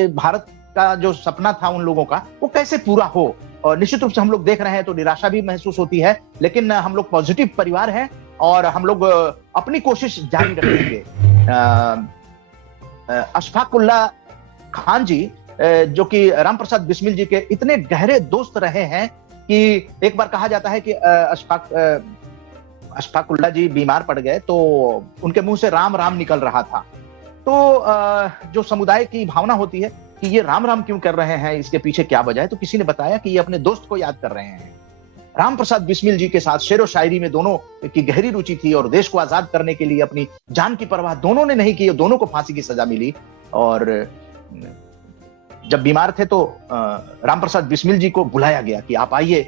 ये भारत का जो सपना था उन लोगों का वो कैसे पूरा हो। और निश्चित रूप से हम लोग देख रहे हैं तो निराशा भी महसूस होती है, लेकिन हम लोग पॉजिटिव परिवार हैं और हम लोग अपनी कोशिश जारी रखेंगे। अशफाक उल्लाह खान जी जो कि राम प्रसाद बिस्मिल जी के इतने गहरे दोस्त रहे हैं कि एक बार कहा जाता है कि अशफाक उल्लाह जी बीमार पड़ गए तो उनके मुंह से राम राम निकल रहा था। तो जो समुदाय की भावना होती है कि ये राम राम क्यों कर रहे हैं, इसके पीछे क्या वजह है, तो किसी ने बताया कि ये अपने दोस्त को याद कर रहे हैं। राम प्रसाद बिस्मिल जी के साथ शेर व शायरी में दोनों की गहरी रुचि थी और देश को आजाद करने के लिए अपनी जान की परवाह दोनों ने नहीं की, दोनों को फांसी की सजा मिली। और जब बीमार थे तो राम प्रसाद बिस्मिल जी को बुलाया गया कि आप आइए,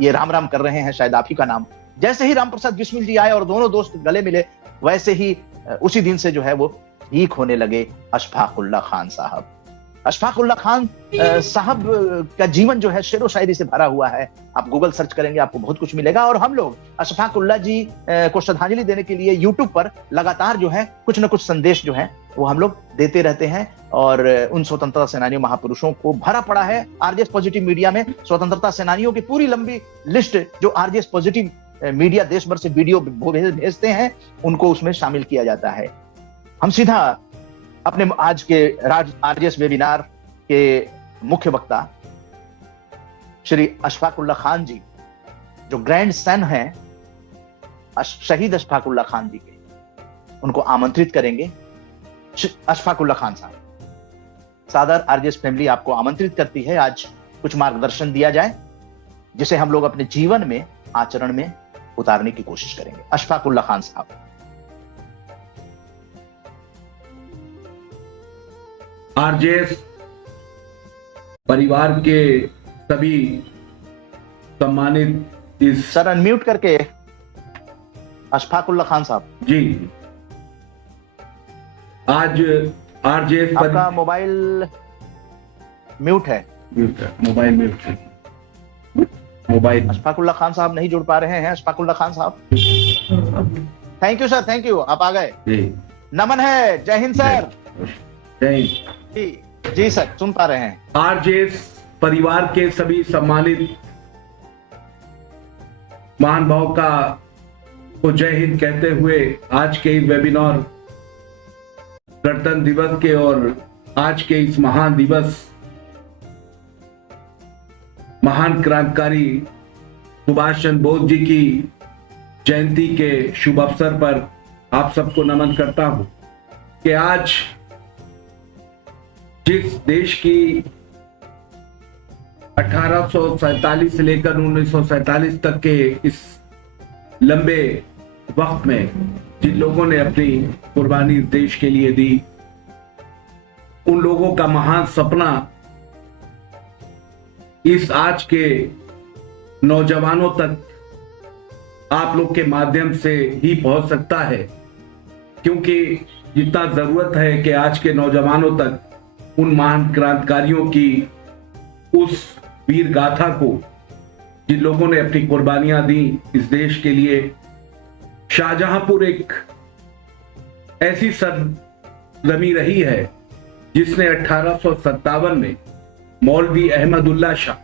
ये राम राम कर रहे हैं, शायद आप ही का नाम। जैसे ही राम प्रसाद बिस्मिल जी आए और दोनों दोस्त गले मिले, वैसे ही उसी दिन से जो है वो ठीक होने लगे अशफाक उल्लाह खान साहब। अशफाक उल्लाह खान साहब का जीवन जो है शेर व शायरी से भरा हुआ है। आप गूगल सर्च करेंगे आपको बहुत कुछ मिलेगा। और हम लोग अशफाक उल्लाह जी को श्रद्धांजलि देने के लिए यूट्यूब पर लगातार जो है कुछ न कुछ संदेश जो है वो हम लोग देते रहते हैं। और उन स्वतंत्रता सेनानियों महापुरुषों को भरा पड़ा है आरजेएस पॉजिटिव मीडिया में। स्वतंत्रता सेनानियों की पूरी लंबी लिस्ट जो आरजेएस पॉजिटिव मीडिया देश भर से वीडियो भेजते हैं, उनको उसमें शामिल किया जाता है। हम सीधा अपने आज के आरजेएस वेबिनार के मुख्य वक्ता श्री अशफाक उल्लाह खान जी, जो ग्रैंड सन हैं शहीद अशफाक उल्लाह खान जी के, उनको आमंत्रित करेंगे। अशफाक उल्लाह खान साहब, सादर आरजेएस फैमिली आपको आमंत्रित करती है आज कुछ मार्गदर्शन दिया जाए जिसे हम लोग अपने जीवन में आचरण में उतारने की कोशिश करेंगे। अशफाक उल्लाह खान साहब। आरजेएस परिवार के सभी सम्मानित इस सर अनम्यूट करके अशफाक उल्लाह खान साहब जी, आज आरजेएस आपका मोबाइल म्यूट है। मोबाइल म्यूट है। मोबाइल अशफाक उल्लाह खान साहब नहीं जुड़ पा रहे हैं। अशफाक उल्लाह खान साहब, thank you sir, thank you, आप आ गए। नमन है, जय हिंद सर। जय हिंद जी सर, सुन पा रहे हैं। आरजेएस परिवार के सभी सम्मानित महानुभाव का को जय हिंद कहते हुए आज के इस वेबिनार गणतंत्र दिवस के और आज के इस महान दिवस, महान क्रांतिकारी सुभाष चंद्र बोस जी की जयंती के शुभ अवसर पर आप सबको नमन करता हूं कि आज जिस देश की 1847 से लेकर 1947 तक के इस लंबे वक्त में जिन लोगों ने अपनी कुर्बानी देश के लिए दी, उन लोगों का महान सपना इस आज के नौजवानों तक आप लोग के माध्यम से ही पहुंच सकता है। क्योंकि जितना जरूरत है कि आज के नौजवानों तक उन महान क्रांतिकारियों की उस वीर गाथा को, जिन लोगों ने अपनी कुर्बानियां दी इस देश के लिए। शाहजहांपुर एक ऐसी सरजमी रही है जिसने 1857 में मौलवी अहमदुल्ला शाह,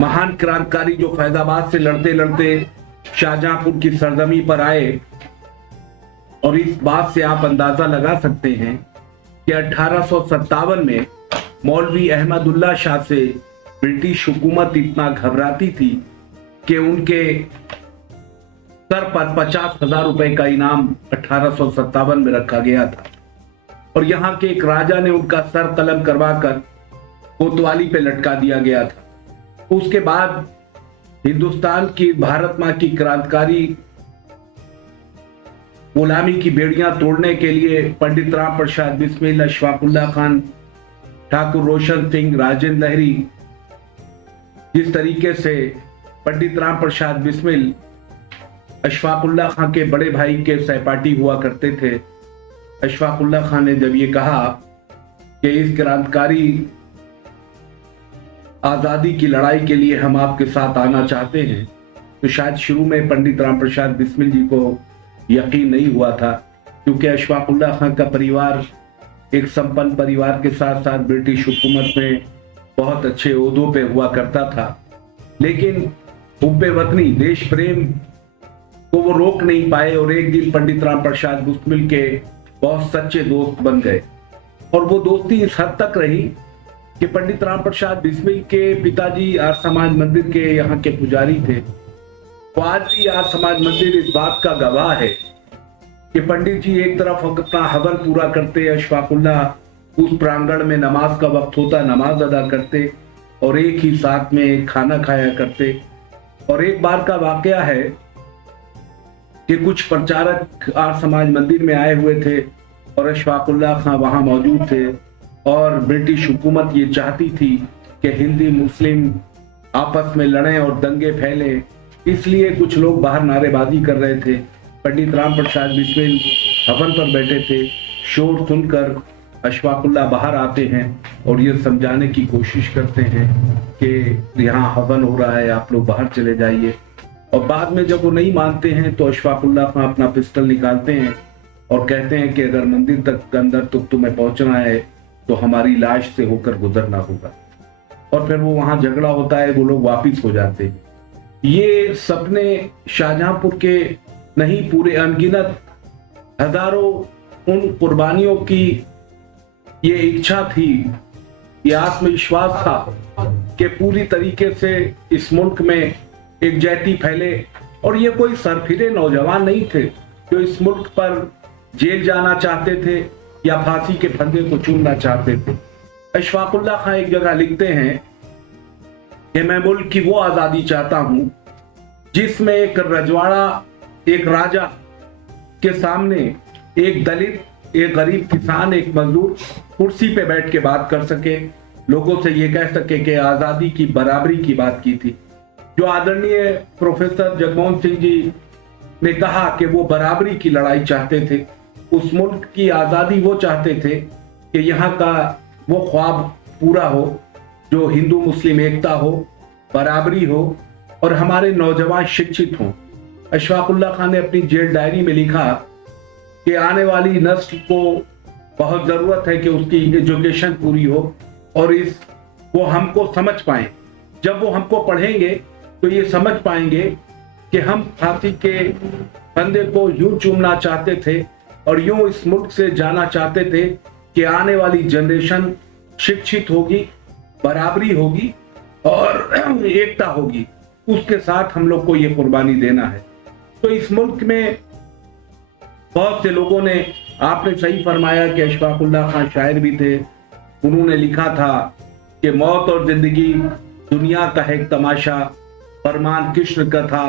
महान क्रांतिकारी जो फैजाबाद से लड़ते लड़ते शाहजहांपुर की सरजमी पर आए, और इस बात से आप अंदाजा लगा सकते हैं कि 1857 में मौलवी अहमदुल्ला शाह से ब्रिटिश हुकूमत इतना घबराती थी कि उनके सर पर 50,000 रुपए का इनाम 1857 में रखा गया था। और यहाँ के एक राजा ने उनका सर कलम करवाकर कोतवाली पे लटका दिया गया था। उसके बाद हिंदुस्तान की भारत मां की क्रांतिकारी गुलामी की बेड़ियां तोड़ने के लिए पंडित राम प्रसाद बिस्मिल, अशफाक उल्लाह खान, ठाकुर रोशन सिंह, राजेंद्र लहरी, जिस तरीके से पंडित राम प्रसाद बिस्मिल अशफाक उल्लाह खान के बड़े भाई के सहपाठी हुआ करते थे। अशफाक उल्लाह खान ने जब ये कहा कि इस क्रांतिकारी आजादी की लड़ाई के लिए हम आपके साथ आना चाहते हैं, तो शायद शुरू में पंडित राम प्रसाद बिस्मिल जी को यकीन नहीं हुआ था, क्योंकि अशफाक उल्लाह खान का परिवार एक संपन्न परिवार के साथ साथ ब्रिटिश हुकूमत में बहुत अच्छे ओहदों पे हुआ करता था, लेकिन हुब्बे वतनी देश प्रेम को वो रोक नहीं पाए और एक दिन पंडित राम प्रसाद बिस्मिल के बहुत सच्चे दोस्त बन गए। और वो दोस्ती इस हद तक रही कि पंडित राम प्रसाद बिस्मिल के पिताजी आर्य समाज मंदिर के यहाँ के पुजारी थे। तो आज भी आर्य समाज मंदिर इस बात का गवाह है कि पंडित जी एक तरफ अपना हवन पूरा करते, अशफाकुल्लाह उस प्रांगण में नमाज का वक्त होता नमाज अदा करते और एक ही साथ में खाना खाया करते। और एक बार का वाकया है कि कुछ प्रचारक आर्य समाज मंदिर में आए हुए थे और अशफाकुल्लाह खां वहां मौजूद थे और ब्रिटिश हुकूमत ये चाहती थी कि हिंदी मुस्लिम आपस में लड़ें और दंगे फैले, इसलिए कुछ लोग बाहर नारेबाजी कर रहे थे। पंडित राम प्रसाद बिस्मिल हवन पर बैठे थे, शोर सुनकर अशफाकुल्लाह बाहर आते हैं और ये समझाने की कोशिश करते हैं कि यहाँ हवन हो रहा है, आप लोग बाहर चले जाइए। और बाद में जब वो नहीं मानते हैं तो अशफाकुल्लाह खां अपना पिस्टल निकालते हैं और कहते हैं कि अगर मंदिर तक अंदर तक तुम्हें पहुंचना है तो हमारी लाश से होकर गुजरना होगा। और फिर वो वहां झगड़ा होता है, वो लोग वापिस हो जाते हैं। ये सपने शाहजहांपुर के नहीं, पूरे अनगिनत हजारों उन कुर्बानियों की ये इच्छा थी, ये आत्मविश्वास था कि पूरी तरीके से इस मुल्क में एकजुटता फैले। और ये कोई सरफिरे नौजवान नहीं थे जो इस मुल्क पर जेल जाना चाहते थे या फांसी के फंदे को चूमना चाहते थे। अशफाकुल्लाह खां एक जगह लिखते हैं कि मैं मुल्क की वो आजादी चाहता हूं जिसमें एक रजवाड़ा, एक राजा के सामने एक दलित, एक गरीब किसान, एक मजदूर कुर्सी पे बैठ के बात कर सके, लोगों से ये कह सके कि आजादी की, बराबरी की बात की थी। जो आदरणीय प्रोफेसर जगमोहन सिंह जी ने कहा कि वो बराबरी की लड़ाई चाहते थे, उस मुल्क की आजादी वो चाहते थे कि यहाँ का वो ख्वाब पूरा हो जो हिंदू मुस्लिम एकता हो, बराबरी हो और हमारे नौजवान शिक्षित हों। अशफाकुल्लाह खान ने अपनी जेल डायरी में लिखा कि आने वाली नस्ल को बहुत जरूरत है कि उसकी एजुकेशन पूरी हो और वो हमको समझ पाए। जब वो हमको पढ़ेंगे तो ये समझ पाएंगे कि हम फांसी के फंदे को यूं चूमना चाहते थे और यूं इस मुल्क से जाना चाहते थे कि आने वाली जनरेशन शिक्षित होगी, बराबरी होगी और एकता होगी। उसके साथ हम लोग को ये कुर्बानी देना है। तो इस मुल्क में बहुत से लोगों ने, आपने सही फरमाया कि अशफाकुल्लाह खां शायर भी थे, उन्होंने लिखा था कि मौत और जिंदगी दुनिया का है एक तमाशा, फरमान कृष्ण का था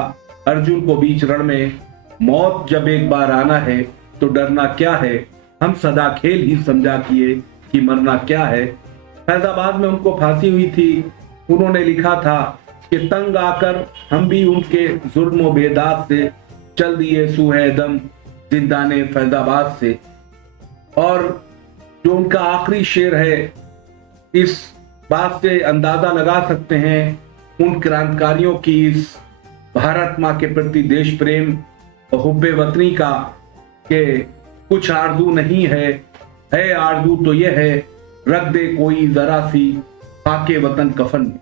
अर्जुन को बीच रण में, मौत जब एक बार आना है तो डरना क्या है, हम सदा खेल ही समझा किए कि मरना क्या है। फैजाबाद में उनको फांसी हुई थी, उन्होंने लिखा था कि तंग आकर हम भी उनके जुल्म बेदाग से चल दिए सूहे दम जिंदाने फैजाबाद से। और जो उनका आखिरी शेर है, इस बात से अंदाजा लगा सकते हैं उन क्रांतिकारियों की इस भारत माँ के प्रति देश प्रेम और हुब्बे वतनी का कि कुछ आरजू नहीं है आरजू तो ये है, रख दे कोई जरा सी पाके वतन कफन में।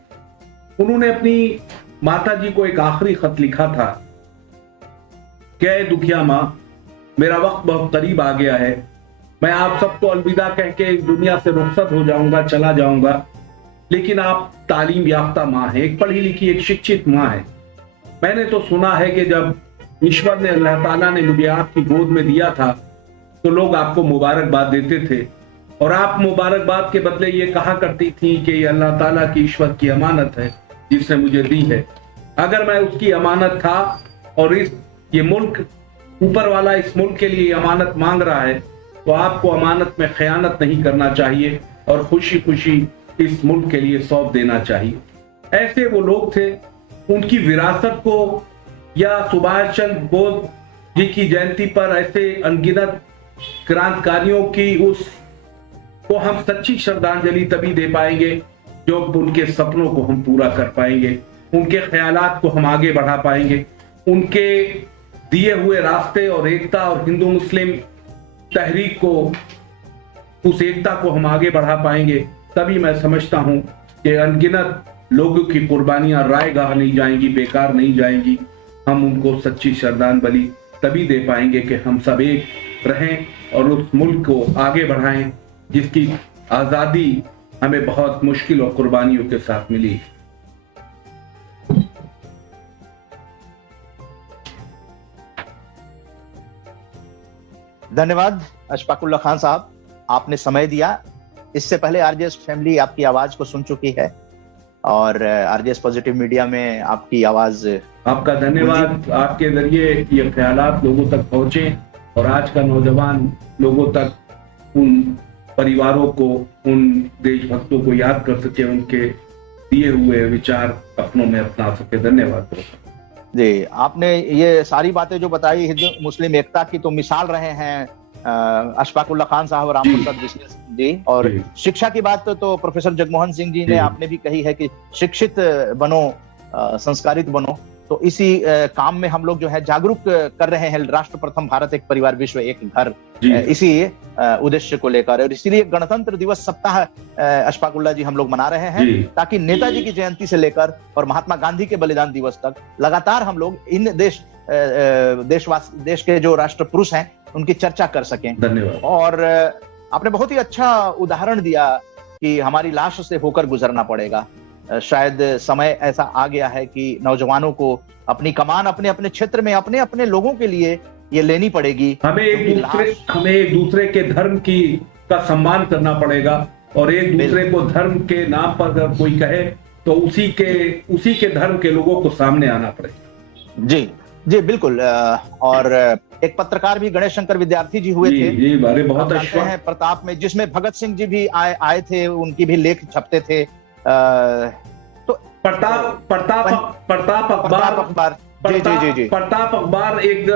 उन्होंने अपनी माता जी को एक आखिरी खत लिखा था कि दुखिया माँ, मेरा वक्त बहुत करीब आ गया है, मैं आप सबको अलविदा कह के इस दुनिया से रुखसत हो जाऊंगा, चला जाऊंगा, लेकिन आप तालीम याफ्ता माँ है, एक पढ़ी लिखी, एक शिक्षित माँ है। मैंने तो सुना है कि जब ईश्वर ने, अल्लाह ताला ने मुझे आपकी गोद में दिया था तो लोग आपको मुबारकबाद देते थे और आप मुबारकबाद के बदले ये कहा करती थी कि ये अल्लाह ताला की, ईश्वर की अमानत है जिसने मुझे दी है। अगर मैं उसकी अमानत था और ये मुल्क, ऊपर वाला इस मुल्क के लिए अमानत मांग रहा है, तो आपको अमानत में खयानत नहीं करना चाहिए और खुशी खुशी इस मुल्क के लिए सौंप देना चाहिए। ऐसे वो लोग थे। उनकी विरासत को या सुभाष चंद्र बोस जी की जयंती पर ऐसे अनगिनत क्रांतिकारियों की उस को हम सच्ची श्रद्धांजलि तभी दे पाएंगे जब उनके सपनों को हम पूरा कर पाएंगे, उनके ख्यालात को हम आगे बढ़ा पाएंगे, उनके दिए हुए रास्ते और एकता और हिंदू मुस्लिम तहरीक को उस एकता को हम आगे बढ़ा पाएंगे, तभी मैं समझता हूं कि अनगिनत लोगों की कुर्बानियां रायगाह नहीं जाएंगी, बेकार नहीं जाएंगी। हम उनको सच्ची श्रद्धांजलि तभी दे पाएंगे कि हम सब एक रहें और उस मुल्क को आगे बढ़ाएं जिसकी आजादी हमें बहुत मुश्किल और कुर्बानियों के साथ मिली। धन्यवाद अशफाकुल्ला खान साहब, आपने समय दिया। इससे पहले आरजेएस फैमिली आपकी आवाज को सुन चुकी है और आरजेएस पॉजिटिव मीडिया में आपकी आवाज। आपका धन्यवाद। आपके जरिए ये ख्यालात लोगों तक पहुंचे और आज का नौजवान लोगों तक, उन परिवारों को, उन देशभक्तों को याद कर सके, उनके दिए हुए विचार अपनों में अपना सके। धन्यवाद जी। आपने ये सारी बातें जो बताई हिंदू मुस्लिम एकता की, तो मिसाल रहे हैं अशफाकुल्ला खान साहब और राम प्रसाद बिस्मिल जी। और शिक्षा की बात तो प्रोफेसर जगमोहन सिंह जी ने आपने भी कही है कि शिक्षित बनो, संस्कारित बनो। तो इसी काम में हम लोग जो है जागरूक कर रहे हैं। राष्ट्र प्रथम भारत एक परिवार विश्व एक घर, इसी उद्देश्य को लेकर, और इसीलिए गणतंत्र दिवस सप्ताह अशफाकुल्ला जी हम लोग मना रहे हैं, ताकि नेताजी की जयंती से लेकर और महात्मा गांधी के बलिदान दिवस तक लगातार हम लोग इन देश के जो राष्ट्र पुरुष हैं उनकी चर्चा कर सकें। धन्यवाद। और आपने बहुत ही अच्छा उदाहरण दिया कि हमारी लाश से होकर गुजरना पड़ेगा। शायद समय ऐसा आ गया है कि नौजवानों को अपनी कमान अपने अपने क्षेत्र में अपने अपने लोगों के लिए ये लेनी पड़ेगी। हमें एक दूसरे के धर्म का सम्मान करना पड़ेगा, और एक दूसरे को धर्म के नाम पर अगर कोई कहे तो उसी के धर्म के लोगों को सामने आना पड़ेगा। जी जी बिल्कुल। और एक पत्रकार भी गणेश शंकर विद्यार्थी जी हुए थे, जी बारे बहुत अच्छे हैं प्रताप में, जिसमें भगत सिंह जी भी आए थे, उनकी भी लेख छपते थे। तो प्रताप अखबार एक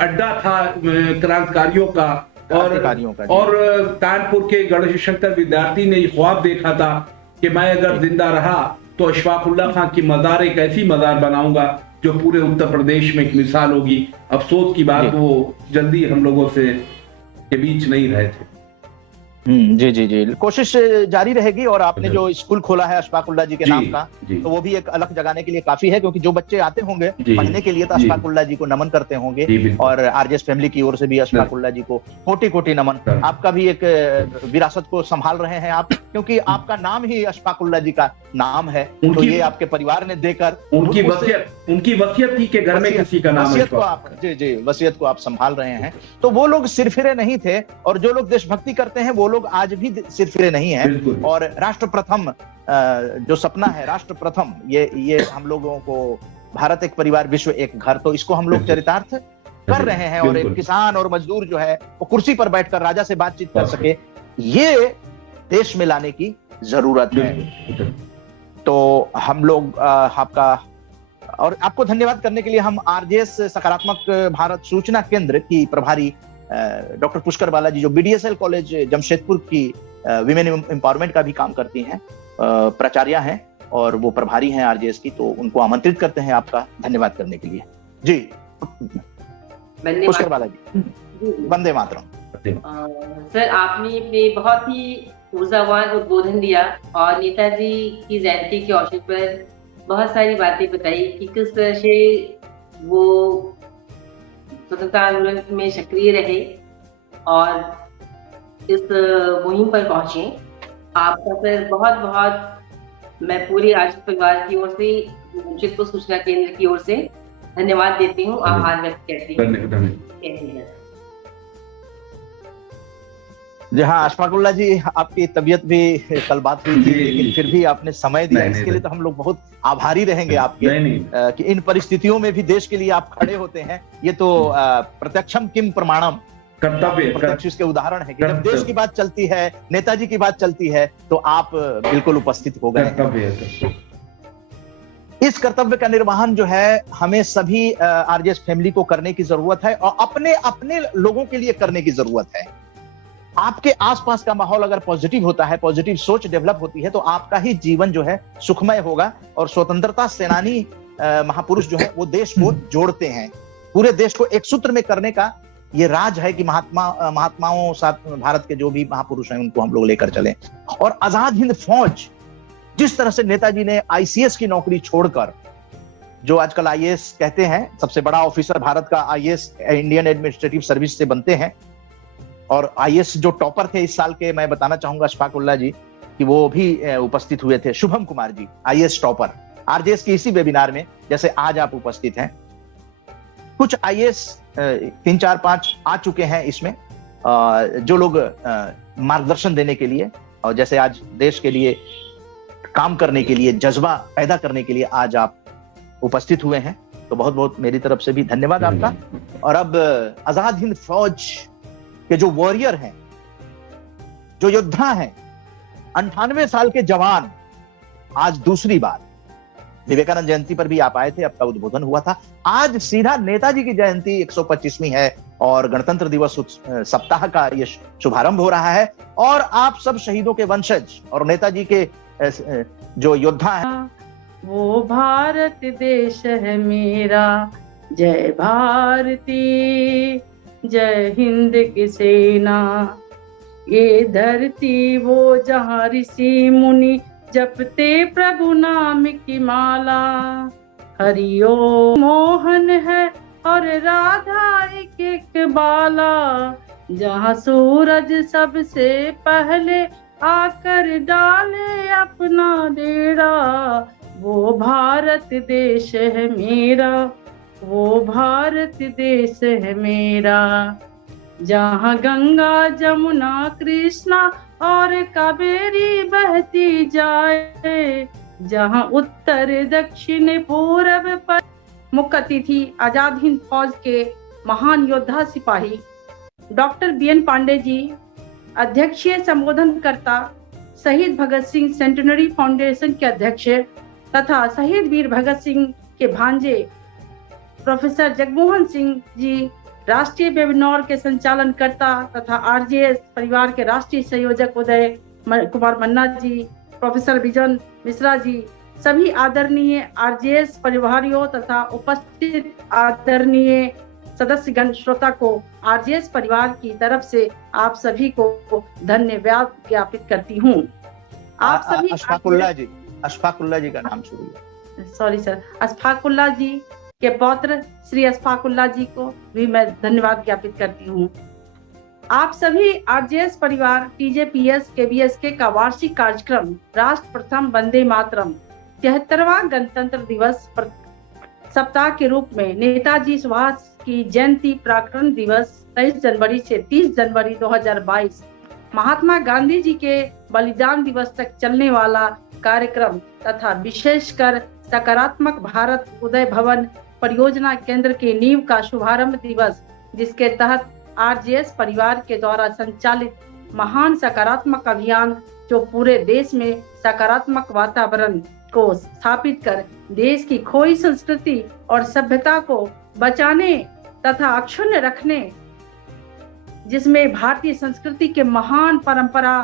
अड्डा था क्रांतिकारियों का, और कानपुर के गणेश शंकर विद्यार्थी ने ख्वाब देखा था कि मैं अगर जिंदा रहा तो अशफाकुल्ला खान की मजार एक ऐसी मजार बनाऊंगा जो पूरे उत्तर प्रदेश में एक मिसाल होगी। अफसोस की बात, वो जल्दी हम लोगों के बीच नहीं रहे थे। जी जी जी, कोशिश जारी रहेगी। और आपने जो स्कूल खोला है अशफाकुल्ला जी के नाम का, तो वो भी एक अलग जगाने के लिए काफी है, क्योंकि जो बच्चे आते होंगे पढ़ने के लिए तो अशफाकुल्ला जी को नमन करते होंगे, और आरजेएस फैमिली की ओर से भी अशफाकुल्ला जी को कोटि कोटि नमन। आपका भी एक विरासत को संभाल रहे हैं आप, क्योंकि आपका नाम ही अशफाकुल्ला जी का नाम है। तो ये आपके परिवार ने देकर उनकी वसीयत थी कि घर में किसी का नाम है, वसीयत को आप संभाल रहे हैं। तो वो लोग सिरफिरे नहीं थे, और जो लोग देशभक्ति करते हैं वो लोग आज भी सिरफिरे नहीं हैं। और राष्ट्र प्रथम जो सपना है, राष्ट्र प्रथम, ये हम लोगों को भारत एक परिवार विश्व एक घर, तो इसको हम लोग चरितार्थ कर रहे हैं। और एक किसान और मजदूर जो है वो कुर्सी पर बैठकर राजा से बातचीत कर सके, ये देश में लाने की जरूरत है। तो हम लोग आपका और आपको धन्यवाद करने के लिए हम आरजेएस सकारात्मक भारत सूचना केंद्र की प्रभारी डॉक्टर पुष्कर बालाजी, जो बीडीएसएल कॉलेज जमशेदपुर की विमेन एम्पावरमेंट का भी काम करती हैं, प्राचार्य हैं और वो प्रभारी हैं आरजेएस की, तो उनको आमंत्रित करते हैं आपका धन्यवाद करने के लिए। जी पुष्कर बालाजी, वंदे मातरम। सर, आपने बहुत ही ऊर्जावान उद्बोधन दिया और नेताजी की जयंती के अवसर पर बहुत सारी बातें बताई कि किस तरह से वो स्वतंत्रता आंदोलन में सक्रिय रहे और इस मुहिम पर पहुंचे। आपका सर बहुत बहुत मैं पूरी आरजेएस परिवार की ओर से, जमशेदपुर सूचना केंद्र की ओर से धन्यवाद देती हूँ, आभार व्यक्त करती हूँ। जी हाँ अशफाकुल्ला जी, आपकी तबीयत भी कल बात हुई थी, लेकिन फिर भी आपने समय दिया, इसके लिए तो हम लोग बहुत आभारी रहेंगे आपके, कि इन परिस्थितियों में भी देश के लिए आप खड़े होते हैं। ये तो प्रत्यक्षम किम प्रमाणम, प्रत्यक्ष इसके उदाहरण है कि जब देश की बात चलती है, नेताजी की बात चलती है, तो आप बिल्कुल उपस्थित हो गए। इस कर्तव्य का निर्वहन जो है हमें सभी आरजेएस फैमिली को करने की जरूरत है, और अपने अपने लोगों के लिए करने की जरूरत है। आपके आसपास का माहौल अगर पॉजिटिव होता है, पॉजिटिव सोच डेवलप होती है, तो आपका ही जीवन जो है सुखमय होगा। और स्वतंत्रता सेनानी महापुरुष जो है वो देश को जोड़ते हैं, पूरे देश को एक सूत्र में करने का ये राज है कि महात्माओं साथ भारत के जो भी महापुरुष हैं उनको हम लोग लेकर चलें। और आजाद हिंद फौज, जिस तरह से नेताजी ने आईसीएस की नौकरी छोड़कर, जो आजकल आईएएस कहते हैं, सबसे बड़ा ऑफिसर भारत का आईएएस इंडियन एडमिनिस्ट्रेटिव सर्विस से बनते हैं, और आईएएस जो टॉपर थे इस साल के, मैं बताना चाहूंगा अशफाक उल्लाह जी कि वो भी उपस्थित हुए थे, Shubham Kumar ji IAS topper, RJS के इसी वेबिनार में जैसे आज आप उपस्थित हैं। कुछ आईएएस 3, 4, 5 आ चुके हैं इसमें, जो लोग मार्गदर्शन देने के लिए और जैसे आज देश के लिए काम करने के लिए, जज्बा पैदा करने के लिए आज आप उपस्थित हुए हैं, तो बहुत बहुत मेरी तरफ से भी धन्यवाद आपका। और अब आजाद हिंद फौज के जो वॉरियर हैं, जो योद्धा हैं, 98 साल के जवान, आज दूसरी बार विवेकानंद जयंती पर भी आप आए थे, आपका उद्बोधन हुआ था। आज सीधा नेताजी की जयंती 125वीं है और गणतंत्र दिवस सप्ताह का ये शुभारंभ हो रहा है, और आप सब शहीदों के वंशज और नेताजी के जो योद्धा हैं। वो भारत देश है मेरा, जय भारती, जय हिंद की सेना, ये धरती वो जहाँ ऋषि मुनि जपते प्रभु नाम की माला, हरिओ मोहन है और राधा एक एक बाला, जहाँ सूरज सबसे पहले आकर डाले अपना डेरा, वो भारत देश है मेरा, वो भारत देश है मेरा, जहाँ गंगा जमुना कृष्णा और कावेरी बहती जाए, जहाँ उत्तर दक्षिण पूरब पर। मुख्य अतिथि आजाद हिंद फौज के महान योद्धा सिपाही डॉक्टर बीएन पांडे जी, अध्यक्षीय संबोधनकर्ता शहीद भगत सिंह सेंटेनरी फाउंडेशन के अध्यक्ष तथा शहीद वीर भगत सिंह के भांजे प्रोफेसर जगमोहन सिंह जी, राष्ट्रीय वेबिनार के संचालनकर्ता तथा आरजेएस परिवार के राष्ट्रीय संयोजक उदय कुमार मन्ना जी, प्रोफेसर विजन मिश्रा जी, सभी आदरणीय आरजेएस परिवारियों तथा उपस्थित आदरणीय सदस्यगण, श्रोता को आरजेएस परिवार की तरफ से आप सभी को धन्यवाद ज्ञापित करती हूँ। आप सभी अशफाक उल्लाह जी का नाम शुरू है। सॉरी सर, अशफाक उल्लाह जी के पौत्र श्री अशफाक उल्लाह जी को भी मैं धन्यवाद ज्ञापित करती हूँ। आप सभी आरजेएस परिवार टीजेपीएस केवीएसके का वार्षिक कार्यक्रम राष्ट्र प्रथम वंदे मातरम 73वां गणतंत्र दिवस सप्ताह के रूप में नेताजी सुभाष की जयंती पराक्रम दिवस 23 जनवरी से 30 जनवरी 2022 महात्मा गांधी जी के बलिदान दिवस तक चलने वाला कार्यक्रम तथा विशेषकर सकारात्मक भारत उदय भवन परियोजना केंद्र के नींव का शुभारंभ दिवस, जिसके तहत आरजेएस परिवार के द्वारा संचालित महान सकारात्मक अभियान जो पूरे देश में सकारात्मक वातावरण को स्थापित कर देश की खोई संस्कृति और सभ्यता को बचाने तथा अक्षुण्ण रखने, जिसमें भारतीय संस्कृति के महान परंपरा,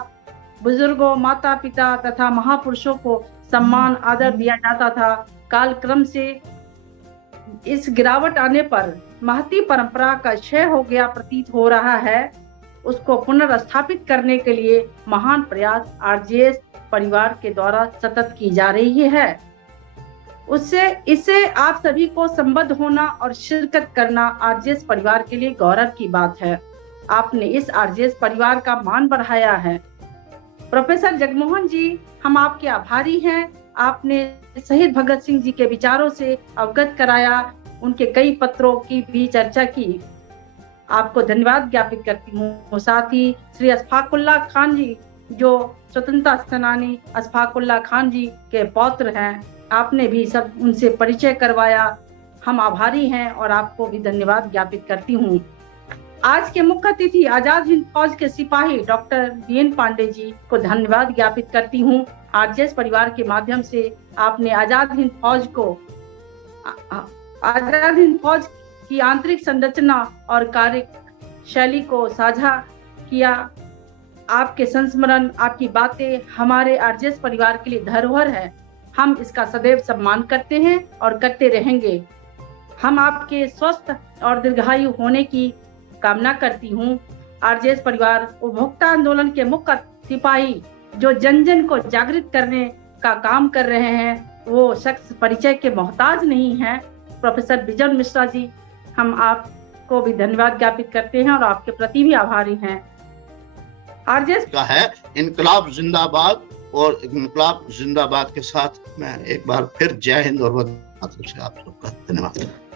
बुजुर्गों, माता पिता तथा महापुरुषों को सम्मान आदर दिया जाता था, कालक्रम से इस गिरावट आने पर महती परंपरा का क्षय हो गया प्रतीत हो रहा है। उसको पुनर्स्थापित करने के लिए महान प्रयास आरजेएस परिवार के द्वारा सतत की जा रही है। इससे आप सभी को संबद्ध होना और शिरकत करना आरजेएस परिवार के लिए गौरव की बात है। आपने इस आरजेएस परिवार का मान बढ़ाया है। प्रोफेसर जगमोहन जी, हम आपके आभारी हैं। आपने शहीद भगत सिंह जी के विचारों से अवगत कराया, उनके कई पत्रों की भी चर्चा की। आपको धन्यवाद ज्ञापित करती हूँ। साथ ही श्री अशफाक उल्लाह खान जी, जो स्वतंत्रता सेनानी अशफाक उल्लाह खान जी के पौत्र हैं, आपने भी सब उनसे परिचय करवाया। हम आभारी हैं और आपको भी धन्यवाद ज्ञापित करती हूँ। आज के मुख्य अतिथि आजाद हिंद फौज के सिपाही डॉक्टर बीएन पांडे जी को धन्यवाद ज्ञापित करती हूँ। आरजेएस परिवार के माध्यम से आपने आजाद हिंद फौज की आंतरिक संरचना और कार्यशैली को साझा किया। आपके संस्मरण, आपकी बातें हमारे आरजेएस परिवार के लिए धरोहर है। हम इसका सदैव सम्मान करते हैं और करते रहेंगे। हम आपके स्वस्थ और दीर्घायु होने की कामना करती हूँ। आरजेएस परिवार उपभोक्ता आंदोलन के मुख्य सिपाही जो जन जन को जागृत करने का काम कर रहे हैं, वो शख्स परिचय के मोहताज नहीं है। प्रोफेसर बिजन मिश्रा जी, हम आपको भी धन्यवाद ज्ञापित करते हैं और आपके प्रति भी आभारी हैं। आरजेएस का है इनकलाब जिंदाबाद, और इनकलाब जिंदाबाद के साथ मैं एक बार फिर जय हिंद और वंदे मातरम से आप सबका धन्यवाद।